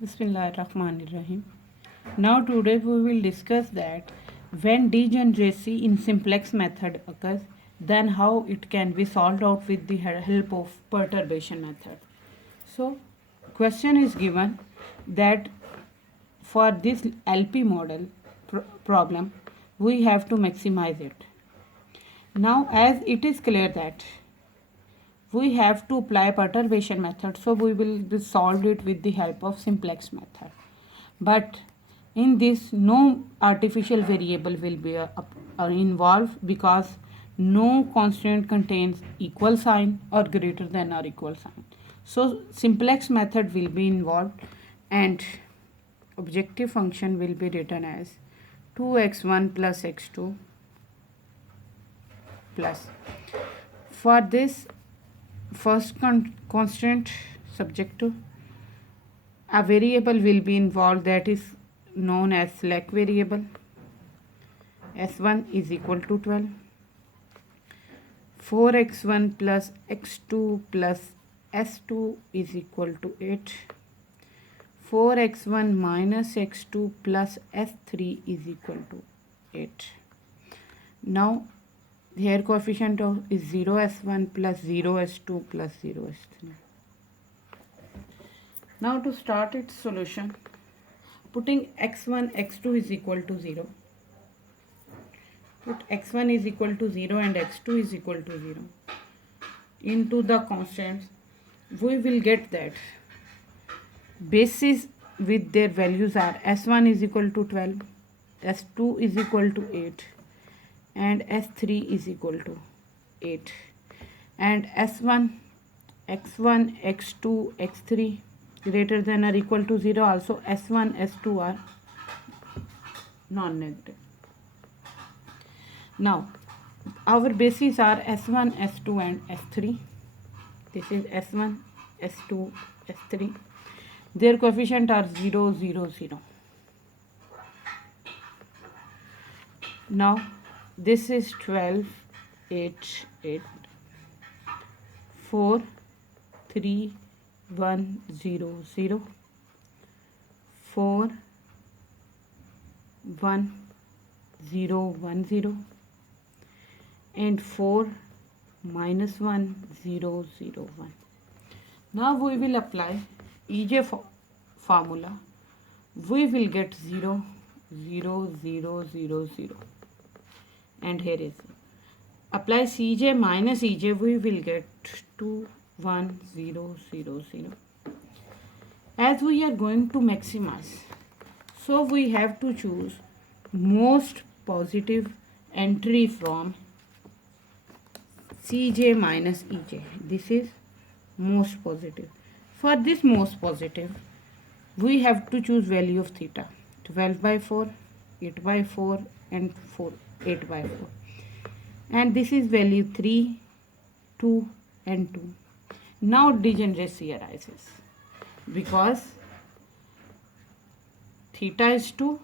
Bismillahirrahmanirrahim. Now today we will discuss that when degeneracy in simplex method occurs, then how it can be solved out with the help of perturbation method. So question is given that for this LP model problem we have to maximize it. Now as it is clear that we have to apply perturbation method, so we will solve it with the help of simplex method, but in this no artificial variable will be involved because no constant contains equal sign or greater than or equal sign, so simplex method will be involved and objective function will be written as 2x1 plus x2 plus, for this first constant subject to a variable will be involved that is known as slack variable. S1 is equal to 12. 4x1 plus x2 plus s2 is equal to 8. 4x1 minus x2 plus s3 is equal to 8. Now here coefficient of is 0s1 plus 0s2 plus 0s3. Now to start its solution, putting x1 x2 is equal to 0, put x1 is equal to 0 and x2 is equal to 0 into the constants, we will get that bases with their values are s1 is equal to 12, s2 is equal to 8 and s3 is equal to 8, and s1 x1 x2 x3 greater than or equal to 0, also s1 s2 are non-negative. Now our bases are s1 s2 and s3. This is s1 s2 s3. Their coefficient are 0 0 0. Now this is 12 8 8 4 3 1 0 0 4 1 0 1 0 and 4 minus 1 0 0 1. Now we will apply EJ formula. We will get 0 0 0 0 0, and here is apply CJ minus EJ, we will get 2 1 0 0 0. As we are going to maximize, so we have to choose most positive entry from CJ minus EJ. This is most positive. For this most positive, we have to choose value of theta 12 by 4, 8 by 4 and 8 by 4, and this is value 3 2 and 2. Now degeneracy arises because theta is 2,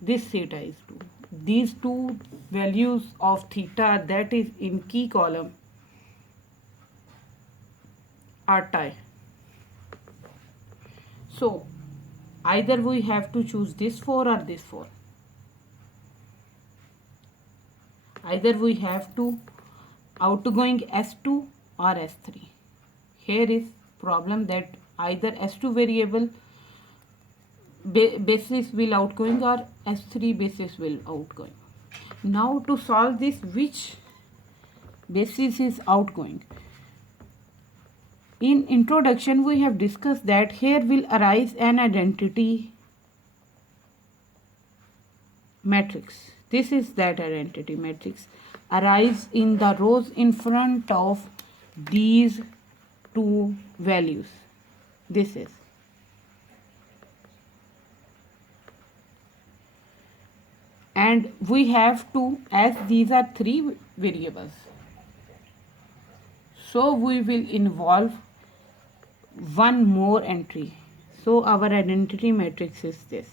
this theta is 2. These two values of theta that is in key column are tie. So either we have to choose this 4 or this 4. Either we have to outgoing S2 or S3. Here is problem that either S2 variable basis will outgoing or S3 basis will outgoing. Now to solve this, which basis is outgoing? In introduction we have discussed that here will arise an identity matrix. This is that identity matrix arise in the rows in front of these two values. This is, and we have to, as these are three variables, so we will involve one more entry. So our identity matrix is this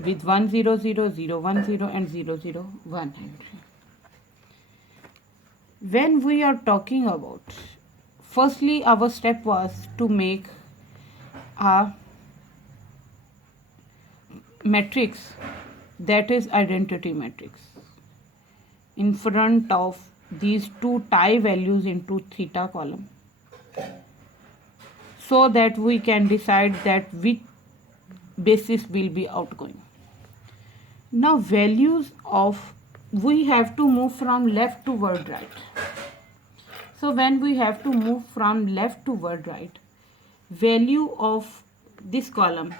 with 1 0 0 0 1 0 and 0 0 1 entry. When we are talking about, firstly our step was to make a matrix that is identity matrix in front of these two tie values into theta column, so that we can decide that which basis will be outgoing. Now values of, we have to move from left toward right. So when we have to move from left toward right, value of this column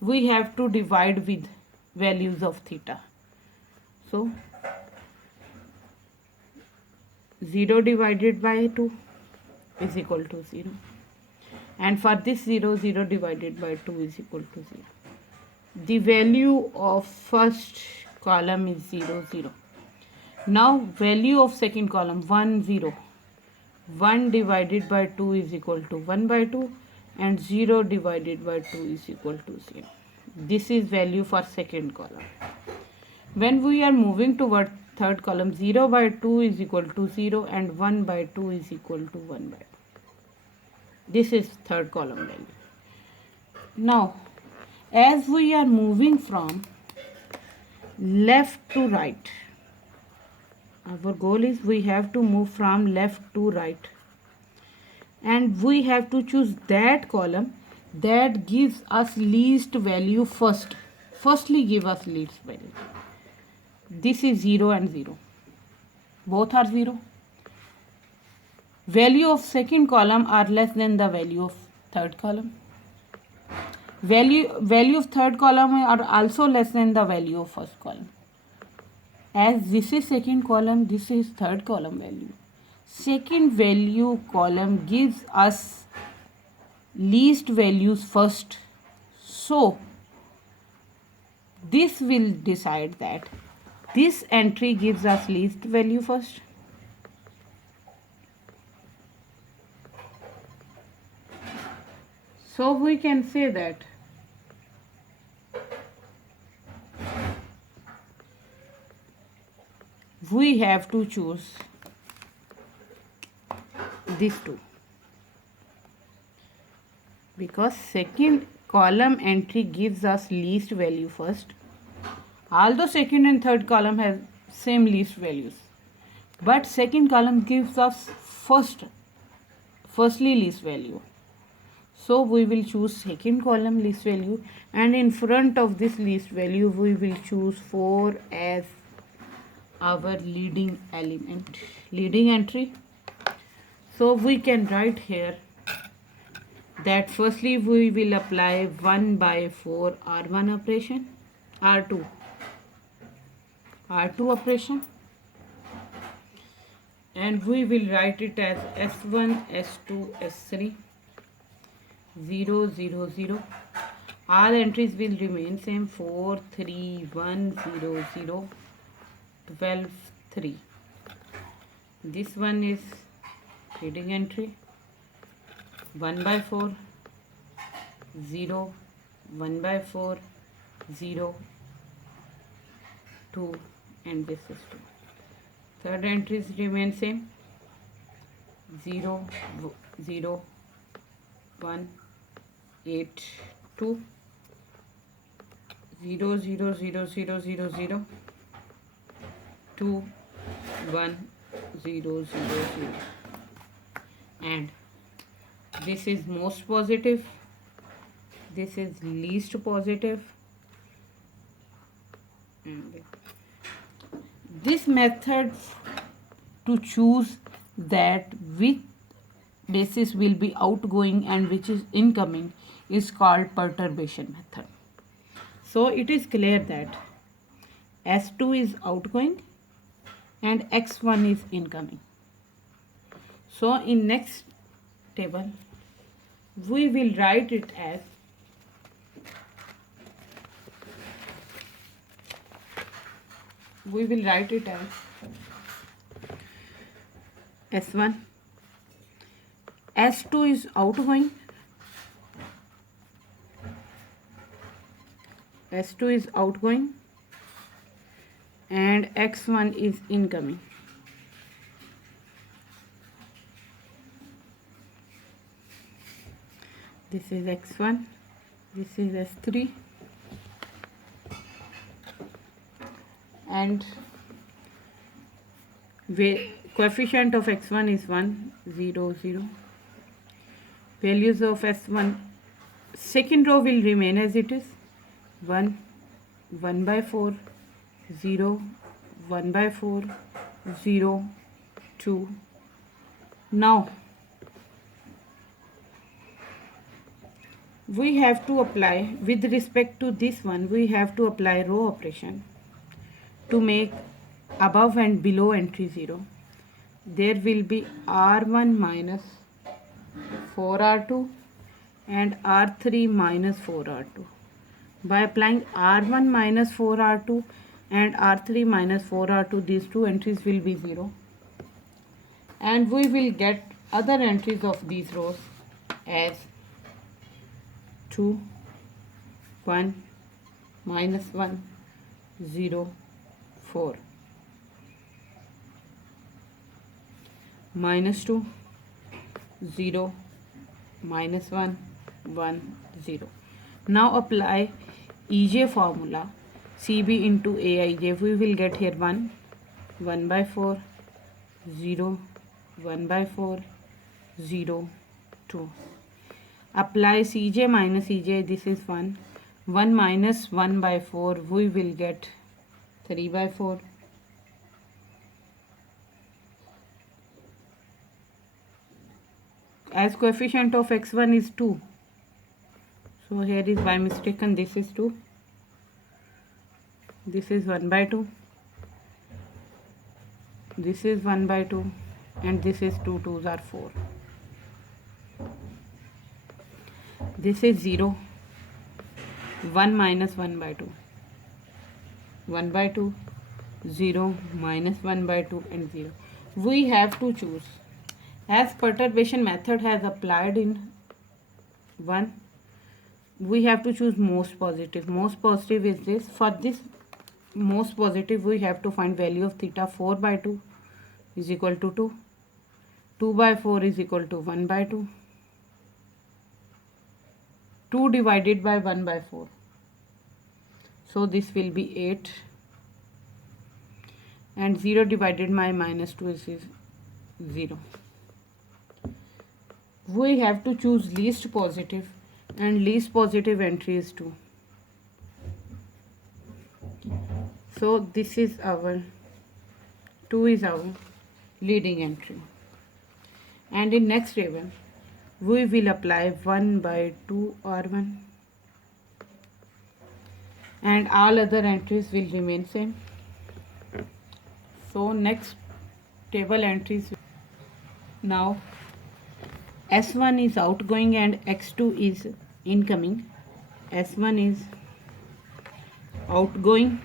we have to divide with values of theta. So 0 divided by 2 is equal to 0. And for this 0, 0 divided by 2 is equal to 0. The value of first column is 0, 0. Now value of second column 1, 0. 1 divided by 2 is equal to 1 by 2, and 0 divided by 2 is equal to 0. This is value for second column. When we are moving toward third column, 0 by 2 is equal to 0 and 1 by 2 is equal to 1 by 2. This is third column value. Now, as we are moving from left to right, our goal is we have to move from left to right, and we have to choose that column that gives us least value first. Firstly give us least value. This is 0 and 0. Both are 0. Value of second column are less than the value of third column. Value of third column are also less than the value of first column. As this is second column, this is third column value. Second value column gives us least values first. So this will decide that this entry gives us least value first. So we can say that we have to choose these two, because second column entry gives us least value first. Although second and third column have same least values, but second column gives us firstly least value. So we will choose second column least value, and in front of this least value we will choose 4 as our leading element, leading entry. So we can write here that firstly we will apply 1 by 4 R1 operation, R2 operation, and we will write it as S1, S2, S3, 0, 0, 0. All entries will remain same, 4, 3, 1, 0, 0, 12, 3. This one is leading entry, 1 by 4, 0, 1 by 4, 0, 2, and this is 2. Third entries remain same, 0, 0, 1, 8, 2, 0, 0, 0, 0, 0, 0, 2, 1, 0, 0, 0. And this is most positive, this is least positive, and this method to choose that which basis will be outgoing and which is incoming is called perturbation method. So it is clear that S2 is outgoing and X1 is incoming. So in next table we will write it as S1, S2 is outgoing, and X1 is incoming. this is x1, this is s3, and coefficient of x1 is 1, 0, 0. Values of s1, second row will remain as it is, 1, 1 by 4, 0, 1 by 4, 0, 2. Now we have to apply, with respect to this one, we have to apply row operation to make above and below entry 0. There will be R1 minus 4R2 and R3 minus 4R2. By applying R1 minus 4R2 and R3 minus 4R2, these two entries will be 0. And we will get other entries of these rows as 2, 1, minus 1, 0, 4, minus 2, 0, minus 1, 1, 0. Now apply EJ formula, CB into AIJ. We will get here 1, 1 by 4, 0, 1 by 4, 0, 2. Apply CJ minus EJ, this is 1. 1 minus 1 by 4, we will get 3 by 4. As coefficient of x1 is 2. So here is by mistaken, this is 2. This is 1 by 2. This is 1 by 2. And this is 2 2s are 4. This is 0. 1 minus 1 by 2. 1 by 2. 0 minus 1 by 2 and 0. We have to choose. As perturbation method has applied in 1, we have to choose most positive. Most positive is this. For this most positive, we have to find value of theta. 4 by 2 is equal to 2. 2 by 4 is equal to 1 by 2. 2 divided by 1 by 4. So this will be 8. And 0 divided by minus 2 is 0. We have to choose least positive, and least positive entry is 2. So this is our 2 is our leading entry. And in next table, we will apply 1 by 2 R1 and all other entries will remain same. So next table entries, now S1 is outgoing and X2 is incoming. S1 is outgoing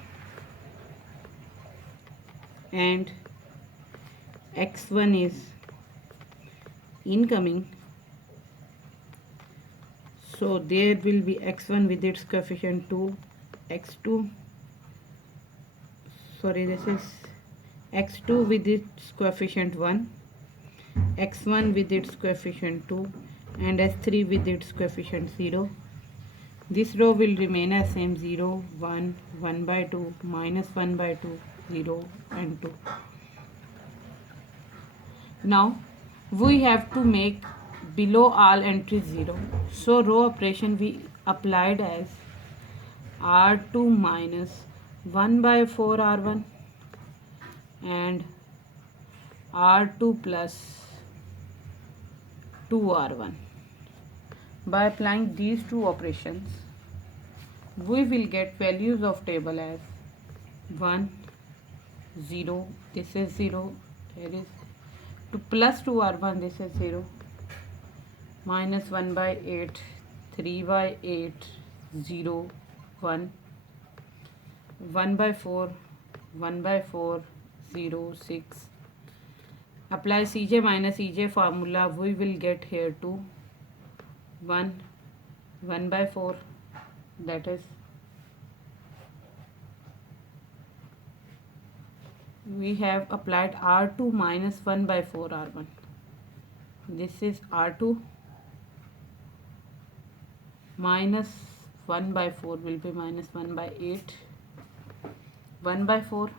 and X1 is incoming. So there will be X1 with its coefficient 2, X2, sorry, this is X2 with its coefficient 1, X1 with its coefficient 2, and S3 with its coefficient 0. This row will remain as same, 0, 1, 1 by 2, minus 1 by 2, 0 and 2. Now we have to make below all entries 0. So row operation we applied as R2 minus 1 by 4 R1 and R2 plus 2 R1. By applying these two operations, we will get values of table as 1, 0, this is 0, here is 2 plus 2 R1, this is 0, minus 1 by 8, 3 by 8, 0, 1, 1 by 4, 1 by 4, 0, 6. Apply Cj minus Ej formula, we will get here 2, 1, 1 by 4, that is, we have applied R2 minus 1 by 4 R1. This is R2 minus 1 by 4 will be minus 1 by 8, 1 by 4,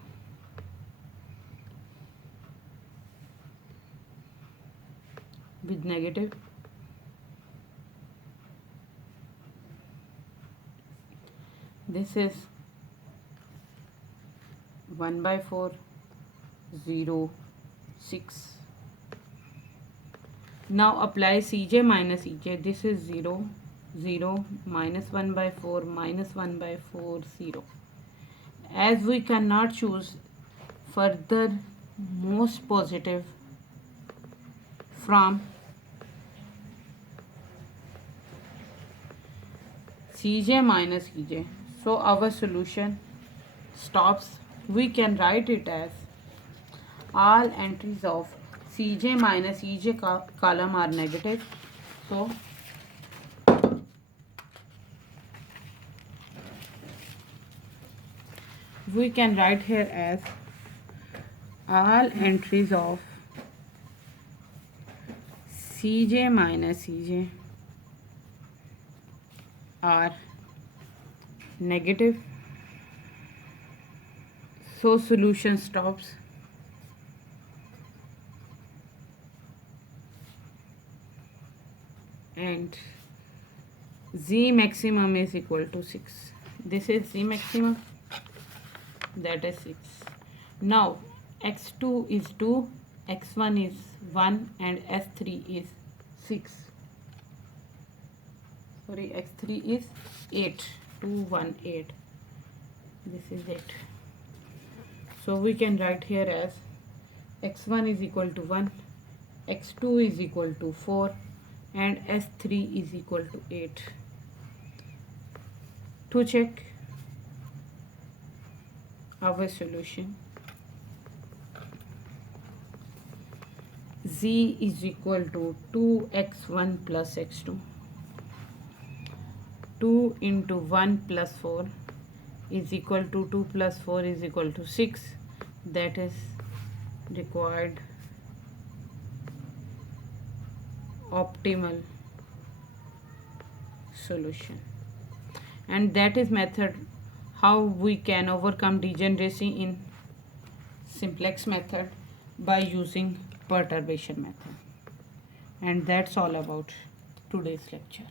with negative, this is 1 by 4, 0, 6. Now apply Cj minus Ej. This is 0, 0, minus 1 by 4, minus 1 by 4, 0. As we cannot choose further most positive from Cj minus Ej, so our solution stops. We can write it as all entries of Cj minus Ej column are negative. So we can write here as all entries of Cj minus Ej are negative. So solution stops. And Z maximum is equal to 6. This is Z maximum, that is 6. Now x2 is 2, x1 is 1 and s3 is 6. Sorry, x3 is 8. 2, 1, 8. This is 8. So we can write here as x1 is equal to 1, x2 is equal to 4 and s3 is equal to 8. To check our solution, z is equal to 2x1 plus x2. 2 into 1 plus 4 is equal to 2 plus 4 is equal to 6. That is required optimal solution. And that is method how we can overcome degeneracy in simplex method by using perturbation method. And that's all about today's lecture.